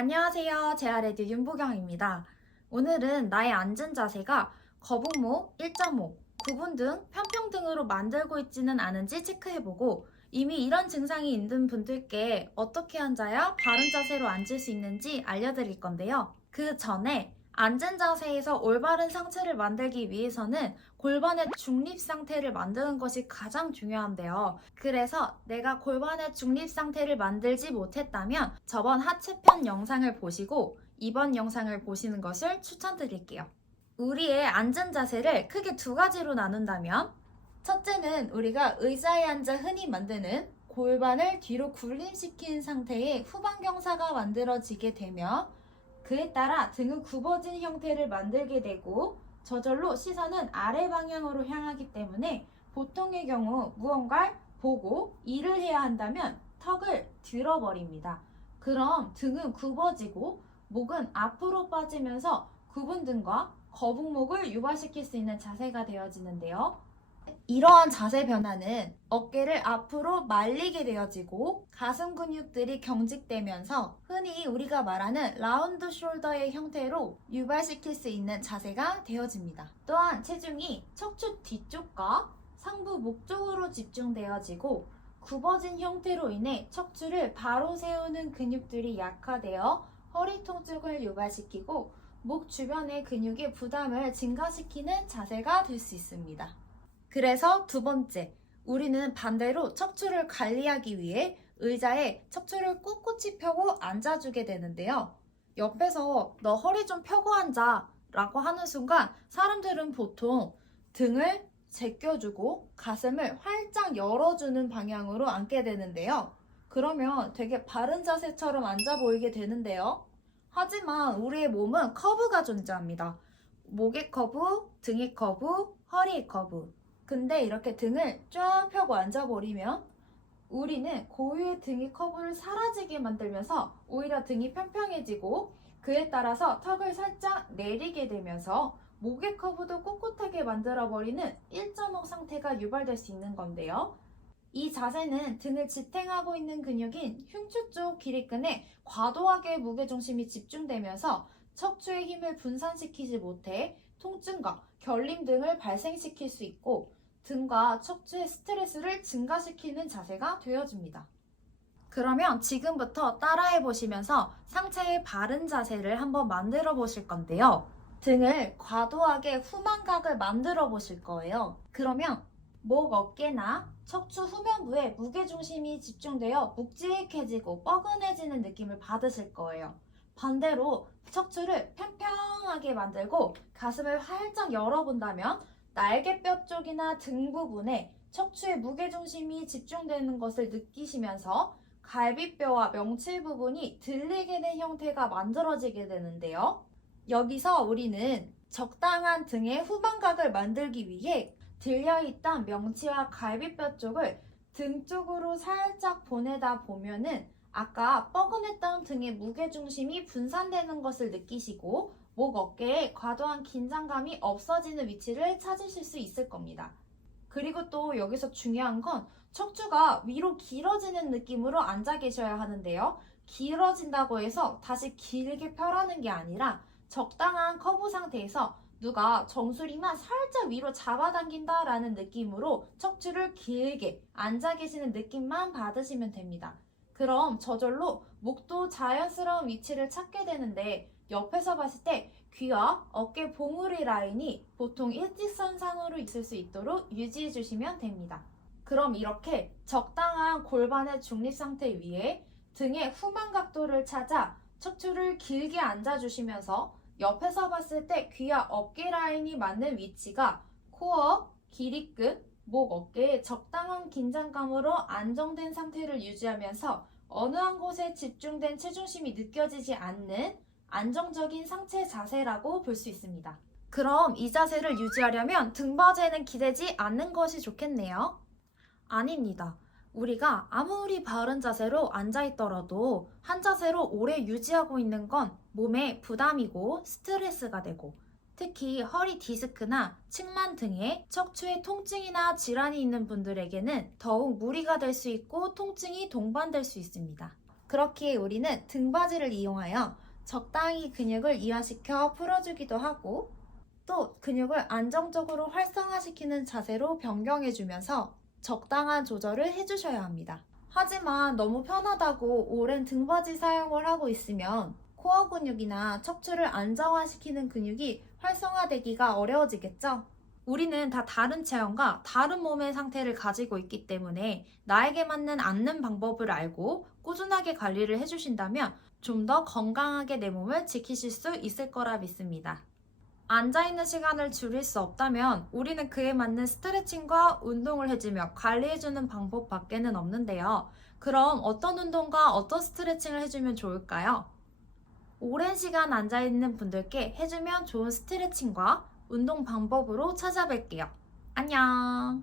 안녕하세요. 제아레드 윤보경입니다. 오늘은 나의 앉은 자세가 거북목, 일자목, 구분 등 편평등으로 만들고 있지는 않은지 체크해보고 이미 이런 증상이 있는 분들께 어떻게 앉아야 바른 자세로 앉을 수 있는지 알려드릴 건데요. 그 전에 앉은 자세에서 올바른 상체를 만들기 위해서는 골반의 중립 상태를 만드는 것이 가장 중요한데요. 그래서 내가 골반의 중립 상태를 만들지 못했다면 저번 하체편 영상을 보시고 이번 영상을 보시는 것을 추천드릴게요. 우리의 앉은 자세를 크게 두 가지로 나눈다면 첫째는 우리가 의자에 앉아 흔히 만드는 골반을 뒤로 굴림시킨 상태의 후방경사가 만들어지게 되며 그에 따라 등은 굽어진 형태를 만들게 되고 저절로 시선은 아래 방향으로 향하기 때문에 보통의 경우 무언가를 보고 일을 해야 한다면 턱을 들어버립니다. 그럼 등은 굽어지고 목은 앞으로 빠지면서 굽은 등과 거북목을 유발시킬 수 있는 자세가 되어지는데요. 이러한 자세 변화는 어깨를 앞으로 말리게 되어지고 가슴 근육들이 경직되면서 흔히 우리가 말하는 라운드 숄더의 형태로 유발시킬 수 있는 자세가 되어집니다. 또한 체중이 척추 뒤쪽과 상부 목 쪽으로 집중되어지고 굽어진 형태로 인해 척추를 바로 세우는 근육들이 약화되어 허리 통증을 유발시키고 목 주변의 근육의 부담을 증가시키는 자세가 될 수 있습니다. 그래서 두 번째, 우리는 반대로 척추를 관리하기 위해 의자에 척추를 꼿꼿이 펴고 앉아주게 되는데요. 옆에서 너 허리 좀 펴고 앉아 라고 하는 순간 사람들은 보통 등을 제껴주고 가슴을 활짝 열어주는 방향으로 앉게 되는데요. 그러면 되게 바른 자세처럼 앉아 보이게 되는데요. 하지만 우리의 몸은 커브가 존재합니다. 목의 커브, 등의 커브, 허리의 커브. 근데 이렇게 등을 쫙 펴고 앉아버리면 우리는 고유의 등의 커브를 사라지게 만들면서 오히려 등이 평평해지고 그에 따라서 턱을 살짝 내리게 되면서 목의 커브도 꼿꼿하게 만들어버리는 일자목 상태가 유발될 수 있는 건데요. 이 자세는 등을 지탱하고 있는 근육인 흉추 쪽 기립근에 과도하게 무게중심이 집중되면서 척추의 힘을 분산시키지 못해 통증과 결림 등을 발생시킬 수 있고 등과 척추의 스트레스를 증가시키는 자세가 되어집니다. 그러면 지금부터 따라해 보시면서 상체의 바른 자세를 한번 만들어 보실 건데요. 등을 과도하게 후만각을 만들어 보실 거예요. 그러면 목, 어깨나 척추 후면부에 무게중심이 집중되어 묵직해지고 뻐근해지는 느낌을 받으실 거예요. 반대로 척추를 평평하게 만들고 가슴을 활짝 열어본다면 날개뼈 쪽이나 등 부분에 척추의 무게중심이 집중되는 것을 느끼시면서 갈비뼈와 명치 부분이 들리게 된 형태가 만들어지게 되는데요. 여기서 우리는 적당한 등의 후방각을 만들기 위해 들려있던 명치와 갈비뼈 쪽을 등 쪽으로 살짝 보내다 보면은 아까 뻐근했던 등의 무게중심이 분산되는 것을 느끼시고 목 어깨에 과도한 긴장감이 없어지는 위치를 찾으실 수 있을 겁니다. 그리고 또 여기서 중요한 건 척추가 위로 길어지는 느낌으로 앉아 계셔야 하는데요. 길어진다고 해서 다시 길게 펴라는 게 아니라 적당한 커브 상태에서 누가 정수리만 살짝 위로 잡아당긴다 라는 느낌으로 척추를 길게 앉아 계시는 느낌만 받으시면 됩니다. 그럼 저절로 목도 자연스러운 위치를 찾게 되는데 옆에서 봤을 때 귀와 어깨 봉우리 라인이 보통 일직선상으로 있을 수 있도록 유지해 주시면 됩니다. 그럼 이렇게 적당한 골반의 중립 상태 위에 등의 후만 각도를 찾아 척추를 길게 앉아주시면서 옆에서 봤을 때 귀와 어깨 라인이 맞는 위치가 코어, 기립근, 목, 어깨에 적당한 긴장감으로 안정된 상태를 유지하면서 어느 한 곳에 집중된 체중심이 느껴지지 않는 안정적인 상체 자세라고 볼 수 있습니다. 그럼 이 자세를 유지하려면 등받이에는 기대지 않는 것이 좋겠네요. 아닙니다. 우리가 아무리 바른 자세로 앉아있더라도 한 자세로 오래 유지하고 있는 건 몸에 부담이고 스트레스가 되고 특히 허리 디스크나 측만 등의 척추에 통증이나 질환이 있는 분들에게는 더욱 무리가 될 수 있고 통증이 동반될 수 있습니다. 그렇기에 우리는 등받이를 이용하여 적당히 근육을 이완시켜 풀어주기도 하고 또 근육을 안정적으로 활성화시키는 자세로 변경해주면서 적당한 조절을 해주셔야 합니다. 하지만 너무 편하다고 오랜 등받이 사용을 하고 있으면 코어 근육이나 척추를 안정화시키는 근육이 활성화되기가 어려워지겠죠? 우리는 다 다른 체형과 다른 몸의 상태를 가지고 있기 때문에 나에게 맞는 앉는 방법을 알고 꾸준하게 관리를 해주신다면 좀 더 건강하게 내 몸을 지키실 수 있을 거라 믿습니다. 앉아있는 시간을 줄일 수 없다면 우리는 그에 맞는 스트레칭과 운동을 해주며 관리해주는 방법 밖에는 없는데요. 그럼 어떤 운동과 어떤 스트레칭을 해주면 좋을까요? 오랜 시간 앉아있는 분들께 해주면 좋은 스트레칭과 운동 방법으로 찾아뵐게요. 안녕!